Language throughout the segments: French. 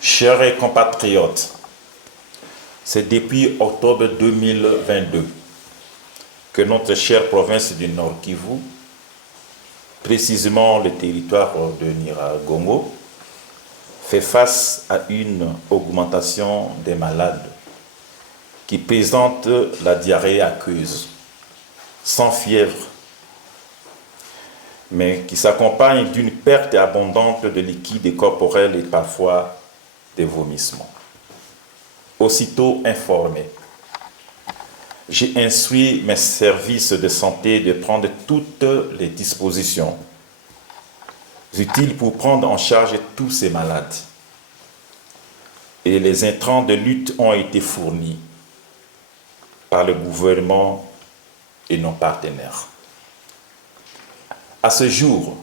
Chers compatriotes, c'est depuis octobre 2022 que notre chère province du Nord Kivu, précisément le territoire de Nyiragongo, fait face à une augmentation des malades qui présentent la diarrhée aqueuse, sans fièvre, mais qui s'accompagne d'une perte abondante de liquide corporel et parfois des vomissements. Aussitôt informé, j'ai instruit mes services de santé de prendre toutes les dispositions utiles pour prendre en charge tous ces malades. Et les intrants de lutte ont été fournis par le gouvernement et nos partenaires. À ce jour,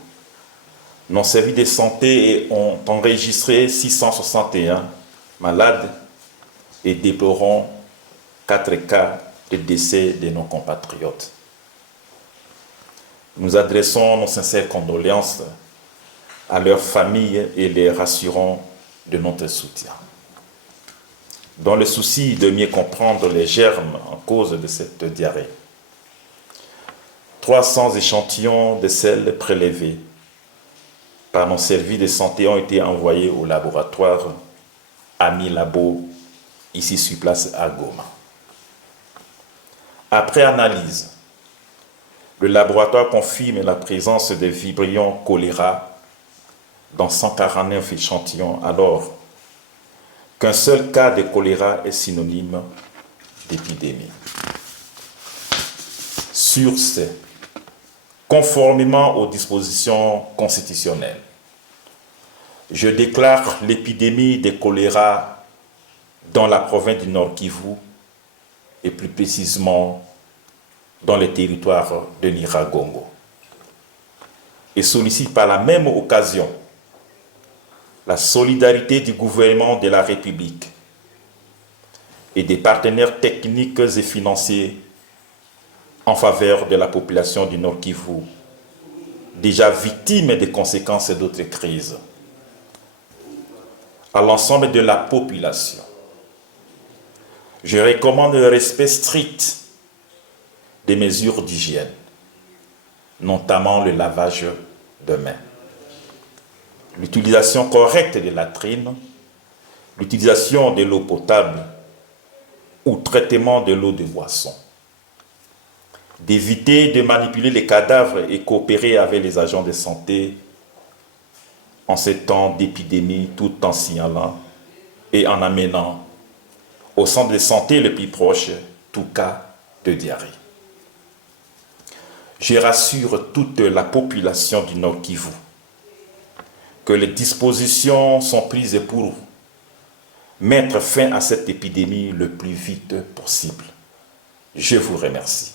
nos services de santé ont enregistré 661 malades et déplorons 4 cas de décès de nos compatriotes. Nous adressons nos sincères condoléances à leurs familles et les rassurons de notre soutien. Dans le souci de mieux comprendre les germes en cause de cette diarrhée, 300 échantillons de sel prélevés par nos services de santé ont été envoyés au laboratoire Ami Labo, ici sur place à Goma. Après analyse, le laboratoire confirme la présence de vibrions choléra dans 149 échantillons, alors qu'un seul cas de choléra est synonyme d'épidémie. Sur ce, conformément aux dispositions constitutionnelles, je déclare l'épidémie de choléra dans la province du Nord Kivu et plus précisément dans le territoire de Nyiragongo. Et sollicite par la même occasion la solidarité du gouvernement de la République et des partenaires techniques et financiers en faveur de la population du Nord Kivu, déjà victime des conséquences d'autres crises. À l'ensemble de la population, je recommande le respect strict des mesures d'hygiène, notamment le lavage de mains, l'utilisation correcte des latrines, l'utilisation de l'eau potable ou traitement de l'eau de boisson, d'éviter de manipuler les cadavres et coopérer avec les agents de santé en ces temps d'épidémie, tout en signalant et en amenant au centre de santé le plus proche tout cas de diarrhée. Je rassure toute la population du Nord Kivu que les dispositions sont prises pour mettre fin à cette épidémie le plus vite possible. Je vous remercie.